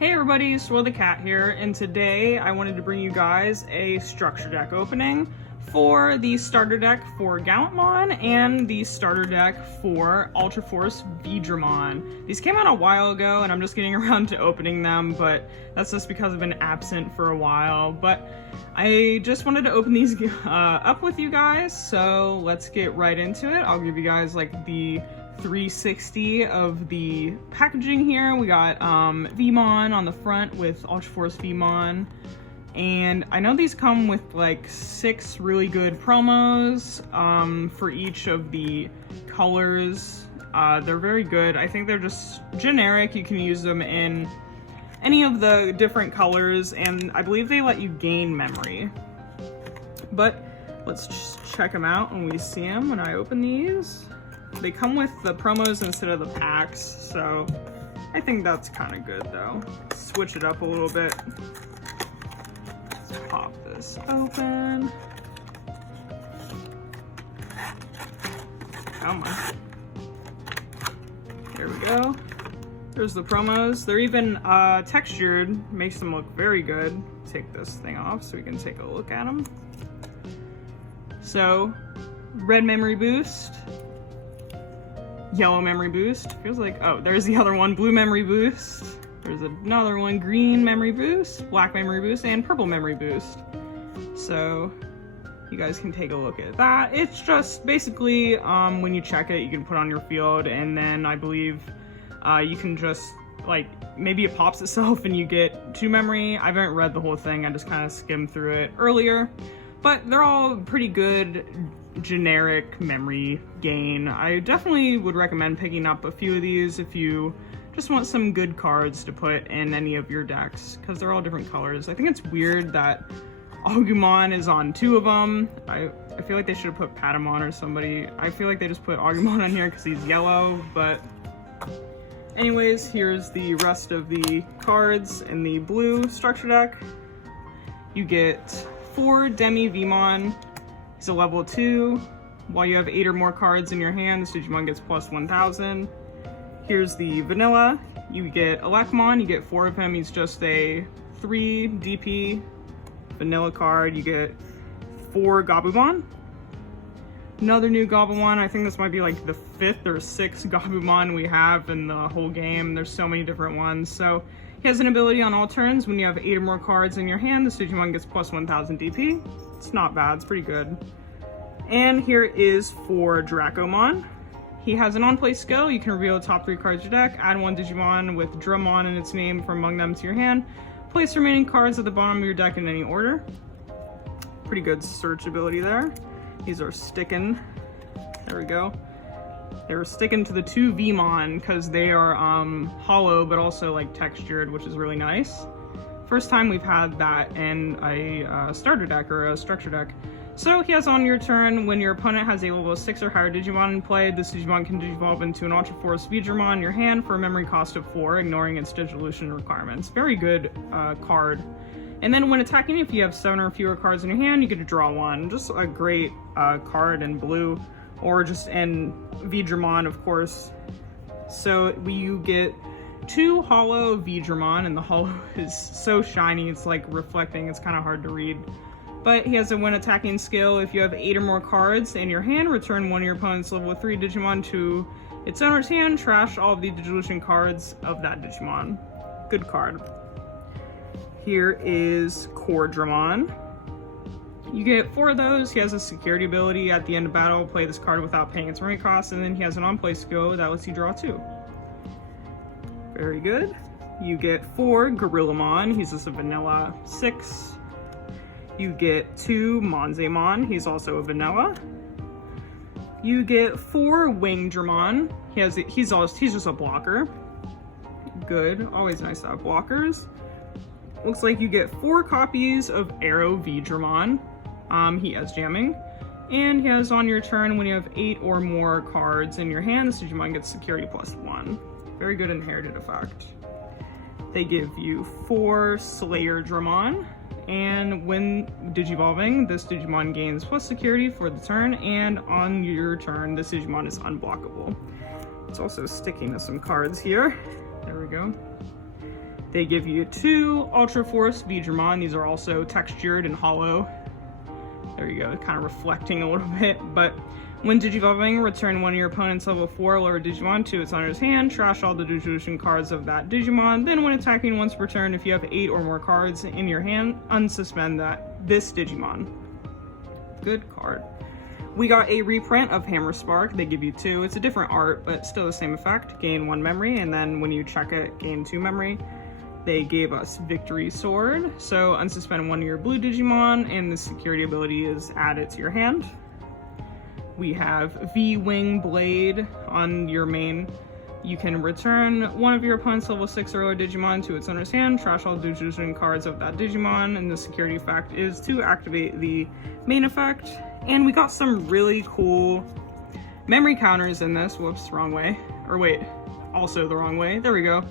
Hey everybody, Swirl the Cat here, and today I wanted to bring you guys a structure deck opening for the starter deck for Gallantmon and the starter deck for Ulforce Veedramon. These came out a while ago and I'm just getting around to opening them, but that's just because I've been absent for a while. But I just wanted to open these up with you guys, so let's get right into it. I'll give you guys like the 360 of the packaging here. We got Veedramon on the front with Ulforce Veedramon, and I know these come with like 6 really good promos for each of the colors. They're very good. I think they're just generic. You can use them in any of the different colors, and I believe they let you gain memory. But let's just check them out when we see them when I open these. They come with the promos instead of the packs, so I think that's kind of good though. Switch it up a little bit. Let's pop this open. Come on. There we go. There's the promos. They're even textured, makes them look very good. Take this thing off so we can take a look at them. So, red memory boost. Yellow memory boost. Feels like, oh, there's the other one. Blue memory boost. There's another one. Green memory boost, black memory boost, and purple memory boost. So you guys can take a look at that. It's just basically when you check it, you can put on your field, and then I believe you can just like, maybe it pops itself and you get 2 memory. I haven't read the whole thing. I just kind of skimmed through it earlier, but they're all pretty good generic memory gain. I definitely would recommend picking up a few of these if you just want some good cards to put in any of your decks, because they're all different colors. I think it's weird that Agumon is on 2 of them. I feel like they should have put Patamon or somebody. I feel like they just put Agumon on here because he's yellow, but anyways, here's the rest of the cards in the blue structure deck. You get 4 Demi Veedramon. He's a level 2. While you have 8 or more cards in your hand, this Digimon gets plus 1000. Here's the vanilla. You get Dracomon, you get 4 of him. He's just a 3 DP vanilla card. You get 4 Gabumon. Another new Gabumon. I think this might be like the 5th or 6th Gabumon we have in the whole game. There's so many different ones. So he has an ability on all turns. When you have 8 or more cards in your hand, this Digimon gets plus 1000 DP. It's not bad, it's pretty good. And here is for Dracomon. He has an on-play skill. You can reveal the top 3 cards of your deck, add 1 Digimon with Dracomon in its name from among them to your hand, place the remaining cards at the bottom of your deck in any order. Pretty good search ability there. These are sticking. There we go. They're sticking to the 2 Veedramon because they are hollow but also like textured, which is really nice. First time we've had that in a starter deck or a structure deck. So he has on your turn, when your opponent has a level 6 or higher Digimon in play, this Digimon can evolve into an Ulforce Veedramon in your hand for a memory cost of 4, ignoring its Digivolution requirements. Very good card. And then when attacking, if you have 7 or fewer cards in your hand, you get to draw 1. Just a great card in blue, or just in Veedramon, of course. So you get 2 hollow Veedramon, and the hollow is so shiny, it's like reflecting, it's kind of hard to read. But he has a when attacking skill. If you have 8 or more cards in your hand, return 1 of your opponent's level 3 Digimon to its owner's hand, trash all of the Digivolution cards of that Digimon. Good card. Here is Veedramon. You get 4 of those. He has a security ability. At the end of battle, play this card without paying its memory cost, and then he has an on-play skill that lets you draw 2. Very good. You get 4 Gallantmon. He's just a vanilla 6. You get 2 Monzemon. He's also a vanilla. You get 4 Veedramon. He's just a blocker. Good. Always nice to have blockers. Looks like you get 4 copies of Arrow Veedramon. He has jamming. And he has on your turn, when you have 8 or more cards in your hand, this Digimon gets security plus 1. Very good inherited effect. They give you 4 Slayerdramon, and when digivolving, this Digimon gains plus security for the turn, and on your turn, this Digimon is unblockable. It's also sticking to some cards here. There we go. They give you 2 Ulforce Veedramon. These are also textured and hollow. There you go, kind of reflecting a little bit. But when digivolving, return one of your opponent's level 4 or lower Digimon to its owner's hand, trash all the distribution cards of that Digimon. Then when attacking once per turn, if you have 8 or more cards in your hand, unsuspend this Digimon. Good card. We got a reprint of Hammer Spark. They give you 2. It's a different art, but still the same effect. Gain 1 memory, and then when you check it, gain 2 memory. They gave us Victory Sword, so unsuspend one of your blue Digimon, and the security ability is add it to your hand. We have V-Wing Blade on your main. You can return one of your opponent's level 6 or lower Digimon to its owner's hand, trash all distribution cards of that Digimon, and the security effect is to activate the main effect. And we got some really cool memory counters in this. Whoops, wrong way. Or wait, also the wrong way. There we go.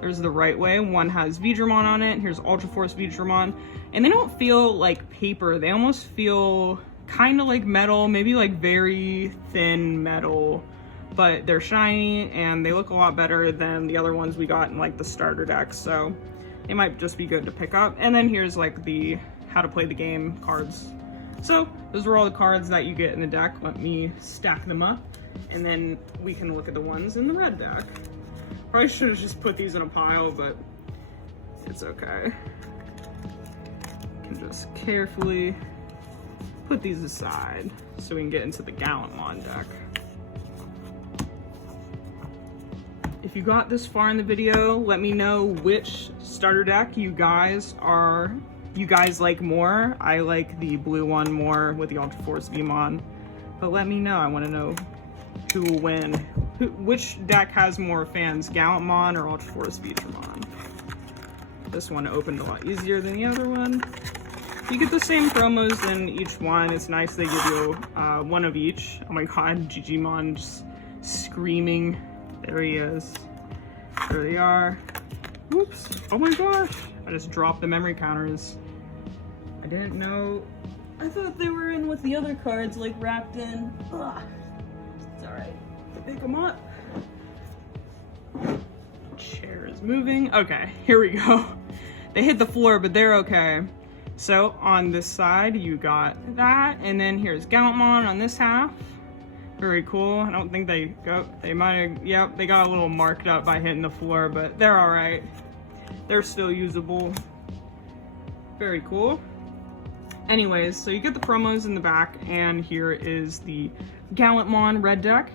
There's the right way. One has Veedramon on it. Here's Ulforce Veedramon. And they don't feel like paper. They almost feel kind of like metal, maybe like very thin metal, but they're shiny and they look a lot better than the other ones we got in like the starter deck. So they might just be good to pick up. And then here's like the how to play the game cards. So those are all the cards that you get in the deck. Let me stack them up and then we can look at the ones in the red deck. Probably should have just put these in a pile, but it's okay. Can just carefully put these aside so we can get into the Gallant Mon deck. If you got this far in the video, let me know which starter deck you guys like more. I like the blue one more with the Ulforce Veedramon, but let me know. I want to know who will win. Which deck has more fans, Gallantmon or Ulforce Veedramon? This one opened a lot easier than the other one. You get the same promos in each one. It's nice they give you one of each. Oh my god, Digimon just screaming. There he is. There they are. Whoops. Oh my gosh. I just dropped the memory counters. I didn't know. I thought they were in with the other cards, like wrapped in. Ugh. It's alright. Pick them up. Chair is moving. Okay, here we go. They hit the floor, but they're okay. So on this side, you got that, and then here's Gallantmon on this half. Very cool. I don't think they might have, yep, they got a little marked up by hitting the floor, but they're all right. They're still usable. Very cool. Anyways, so you get the promos in the back, and here is the Gallant Mon Red Deck.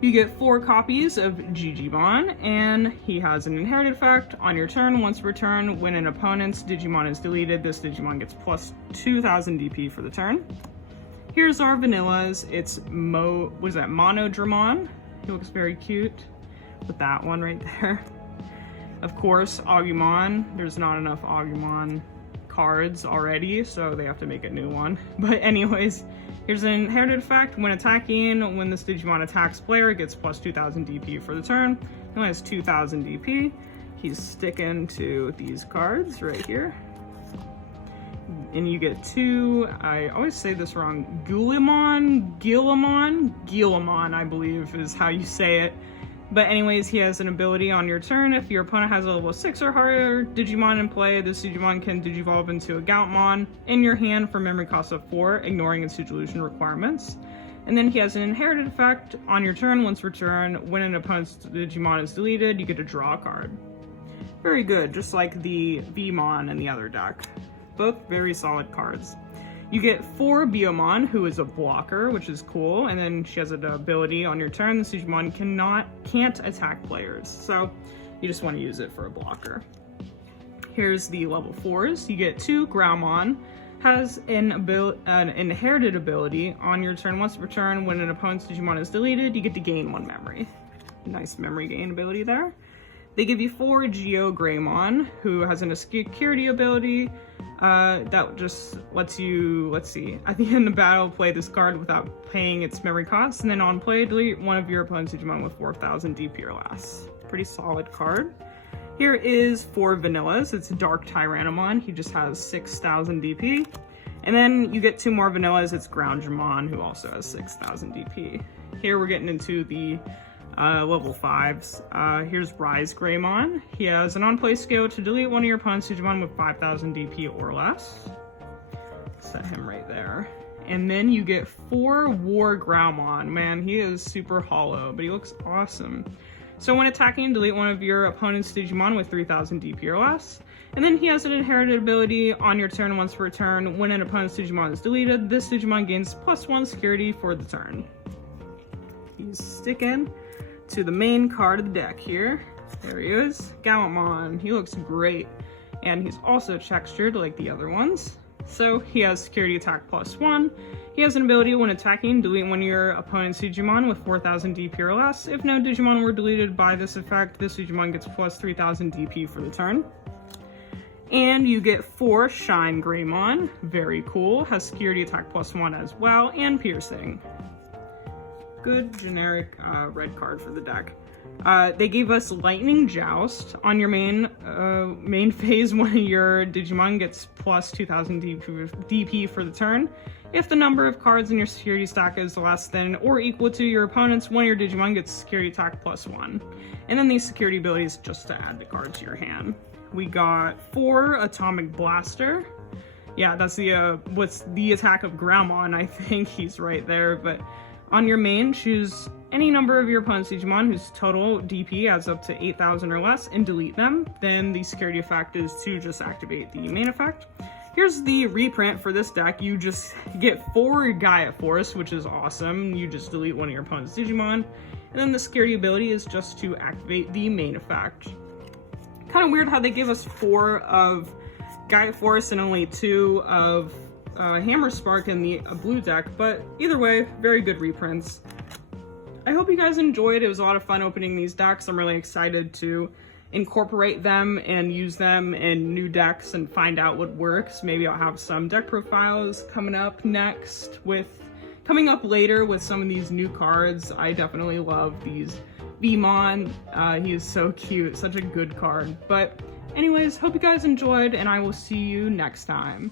You get 4 copies of Digimon, and he has an inherited effect. On your turn, once per turn, when an opponent's Digimon is deleted, this Digimon gets plus 2000 DP for the turn. Here's our vanillas. It's Monodramon. He looks very cute with that one right there. Of course, Agumon. There's not enough Agumon cards already, so they have to make a new one. But anyways, here's an inherited effect. When attacking, when this Digimon attacks player, it gets plus 2000 DP for the turn. He only has 2000 DP. He's sticking to these cards right here. And you get 2, I always say this wrong, Gallantmon, I believe is how you say it. But anyways, he has an ability on your turn. If your opponent has a level 6 or higher Digimon in play, this Digimon can digivolve into a Gallantmon in your hand for memory cost of 4, ignoring its dissolution requirements. And then he has an inherited effect. On your turn, once per turn, when an opponent's Digimon is deleted, you get to draw a card. Very good, just like the Veedramon in the other deck. Both very solid cards. You get 4 Biomon, who is a blocker, which is cool, and then she has an ability on your turn. This Digimon can't attack players, so you just want to use it for a blocker. Here's the level 4s. You get 2 Dracomon, has an inherited ability. On your turn, once per turn, when an opponent's Digimon is deleted, you get to gain 1 memory. Nice memory gain ability there. They give you 4 Dracomon, who has a security ability. That just lets you, let's see, at the end of battle, play this card without paying its memory costs, and then on play, delete one of your opponent's Digimon with 4000 DP or less. Pretty solid card. Here is 4 vanillas. It's Dark Tyrannomon. He just has 6000 DP. And then you get 2 more vanillas. It's Groundramon, who also has 6000 DP. Here we're getting into the level 5s. Here's Rise Greymon. He has an on-play skill to delete one of your opponent's Digimon with 5,000 DP or less. Set him right there. And then you get 4 War Growlmon. Man, he is super hollow, but he looks awesome. So when attacking, delete one of your opponent's Digimon with 3,000 DP or less. And then he has an inherited ability on your turn once per turn. When an opponent's Digimon is deleted, this Digimon gains +1 security for the turn. He's sticking to the main card of the deck here. There he is, Gallantmon. He looks great. And he's also textured like the other ones. So he has security attack +1. He has an ability when attacking, delete one of your opponent's Digimon with 4,000 DP or less. If no Digimon were deleted by this effect, this Digimon gets +3,000 DP for the turn. And you get 4 Shine Greymon. Very cool. Has security attack +1 as well, and piercing. Good generic red card for the deck. They gave us Lightning Joust. On your main phase, one of your Digimon gets +2,000 DP for the turn. If the number of cards in your security stack is less than or equal to your opponent's, one of your Digimon gets security attack +1. And then these security abilities just to add the card to your hand. We got 4 Atomic Blaster. Yeah, that's what's the attack of Growlmon. I think he's right there, but on your main, choose any number of your opponent's Digimon whose total DP adds up to 8,000 or less and delete them. Then the security effect is to just activate the main effect. Here's the reprint for this deck. You just get 4 Gallantforce, which is awesome. You just delete one of your opponent's Digimon. And then the security ability is just to activate the main effect. Kind of weird how they give us 4 of Gallantforce and only 2 of Hammer Spark in the blue deck, but either way, very good reprints. I hope you guys enjoyed. It was a lot of fun opening these decks. I'm really excited to incorporate them and use them in new decks and find out what works. Maybe I'll have some deck profiles coming up later with some of these new cards. I definitely love these Veedramon. He is so cute, such a good card. But anyways, hope you guys enjoyed, and I will see you next time.